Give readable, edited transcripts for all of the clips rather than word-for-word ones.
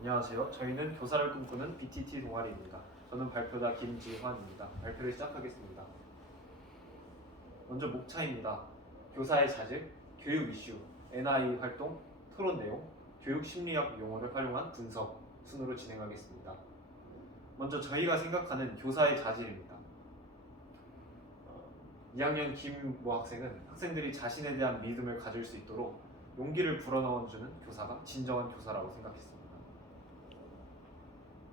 안녕하세요. 저희는 교사를 꿈꾸는 BTT 동아리입니다. 저는 발표자 김지환입니다. 발표를 시작하겠습니다. 먼저 목차입니다. 교사의 자질, 교육 이슈, NI 활동, 토론 내용, 교육 심리학 용어를 활용한 분석 순으로 진행하겠습니다. 먼저 저희가 생각하는 교사의 자질입니다. 2학년 김모 학생은 학생들이 자신에 대한 믿음을 가질 수 있도록 용기를 불어넣어주는 교사가 진정한 교사라고 생각했습니다.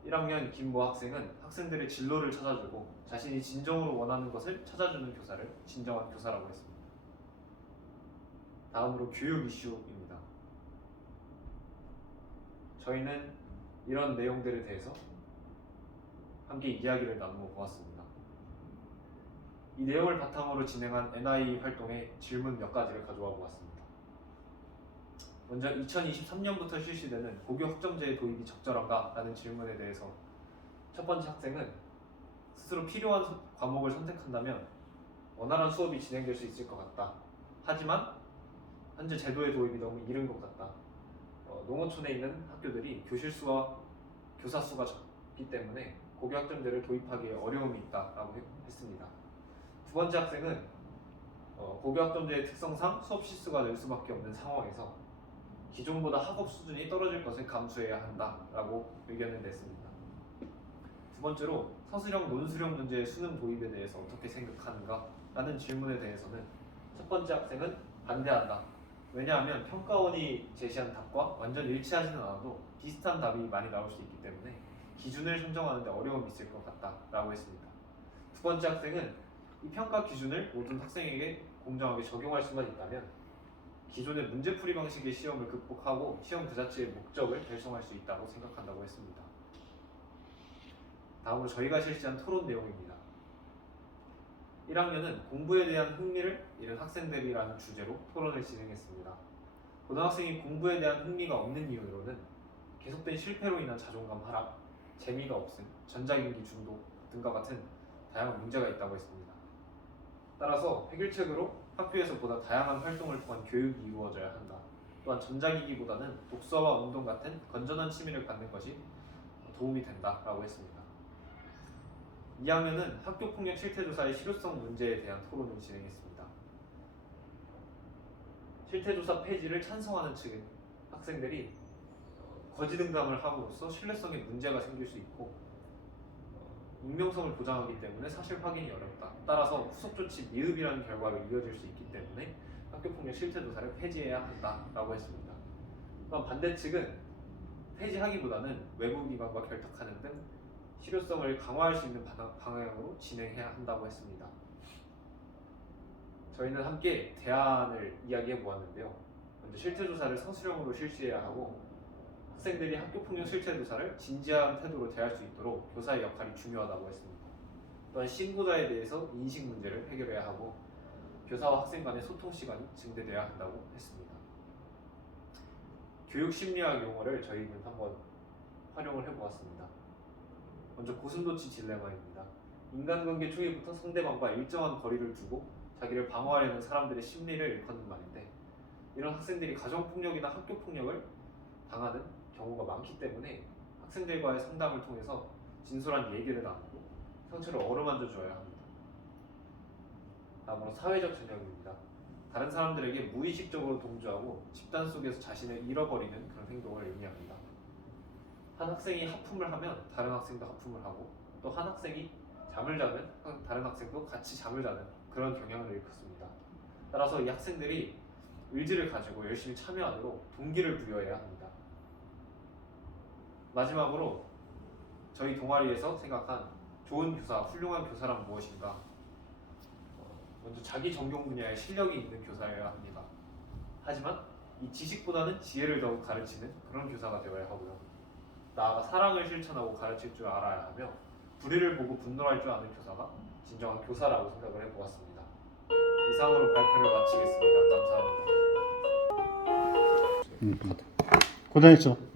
1학년 김모 학생은 학생들의 진로를 찾아주고 자신이 진정으로 원하는 것을 찾아주는 교사를 진정한 교사라고 했습니다. 다음으로 교육 이슈입니다. 저희는 이런 내용들에 대해서 함께 이야기를 나누어 보았습니다. 이 내용을 바탕으로 진행한 NI 활동의 질문 몇 가지를 가져와 보았습니다. 먼저 2023년부터 실시되는 고교 학점제의 도입이 적절한가? 라는 질문에 대해서 첫 번째 학생은 스스로 필요한 과목을 선택한다면 원활한 수업이 진행될 수 있을 것 같다. 하지만 현재 제도의 도입이 너무 이른 것 같다. 농어촌에 있는 학교들이 교실 수와 교사 수가 적기 때문에 고교 학점제를 도입하기에 어려움이 있다라고 했습니다. 두 번째 학생은 고교 학점제의 특성상 수업 실수가 늘 수밖에 없는 상황에서 기존보다 학업 수준이 떨어질 것을 감수해야 한다라고 의견을 냈습니다. 두 번째로 서술형, 논술형 문제의 수능 도입에 대해서 어떻게 생각하는가? 라는 질문에 대해서는 첫 번째 학생은 반대한다. 왜냐하면 평가원이 제시한 답과 완전 일치하지는 않아도 비슷한 답이 많이 나올 수 있기 때문에 기준을 선정하는 데 어려움이 있을 것 같다라고 했습니다. 두 번째 학생은 이 평가 기준을 모든 학생에게 공정하게 적용할 수만 있다면 기존의 문제풀이 방식의 시험을 극복하고 시험 그 자체의 목적을 달성할 수 있다고 생각한다고 했습니다. 다음으로 저희가 실시한 토론 내용입니다. 1학년은 공부에 대한 흥미를 잃은 학생들이라는 주제로 토론을 진행했습니다. 고등학생이 공부에 대한 흥미가 없는 이유로는 계속된 실패로 인한 자존감 하락, 재미가 없음, 전자기기 중독 등과 같은 다양한 문제가 있다고 했습니다. 따라서 해결책으로 학교에서 보다 다양한 활동을 통한 교육이 이루어져야 한다. 또한 전자기기보다는 독서와 운동 같은 건전한 취미를 갖는 것이 도움이 된다라고 했습니다. 2학년은 학교폭력 실태조사의 실효성 문제에 대한 토론을 진행했습니다. 실태조사 폐지를 찬성하는 측은 학생들이 거짓응답을 함으로써 신뢰성에 문제가 생길 수 있고 익명성을 보장하기 때문에 사실 확인이 어렵다. 따라서 후속 조치 미흡이라는 결과로 이어질 수 있기 때문에 학교폭력 실태조사를 폐지해야 한다라고 했습니다. 또한 반대 측은 폐지하기보다는 외부 기관과 결탁하는 등 실효성을 강화할 수 있는 방향으로 진행해야 한다고 했습니다. 저희는 함께 대안을 이야기해 보았는데요. 먼저 실태조사를 서술형으로 실시해야 하고 학생들이 학교폭력 실태조사를 진지한 태도로 대할 수 있도록 교사의 역할이 중요하다고 했습니다. 또한 신고자에 대해서 인식 문제를 해결해야 하고 교사와 학생 간의 소통 시간이 증대돼야 한다고 했습니다. 교육 심리학 용어를 저희는 한번 활용을 해보았습니다. 먼저 고슴도치 딜레마입니다. 인간관계 초기부터 상대방과 일정한 거리를 두고 자기를 방어하려는 사람들의 심리를 일컫는 말인데 이런 학생들이 가정폭력이나 학교폭력을 당하는 경우가 많기 때문에 학생들과의 상담을 통해서 진솔한 얘기를 나누고 상처를 어루만져 줘야 합니다. 다음으로 사회적 전형입니다. 다른 사람들에게 무의식적으로 동조하고 집단 속에서 자신을 잃어버리는 그런 행동을 의미합니다. 한 학생이 하품을 하면 다른 학생도 하품을 하고 또 한 학생이 잠을 자면 다른 학생도 같이 잠을 자는 그런 경향을 일컫습니다. 따라서 이 학생들이 의지를 가지고 열심히 참여하도록 동기를 부여해야 합니다. 마지막으로 저희 동아리에서 생각한 좋은 교사, 훌륭한 교사란 무엇인가? 먼저 자기 전공 분야에 실력이 있는 교사여야 합니다. 하지만 이 지식보다는 지혜를 더욱 가르치는 그런 교사가 되어야 하고요. 나아가 사랑을 실천하고 가르칠 줄 알아야 하며 불의를 보고 분노할 줄 아는 교사가 진정한 교사라고 생각을 해보았습니다. 이상으로 발표를 마치겠습니다. 감사합니다. 고생했죠.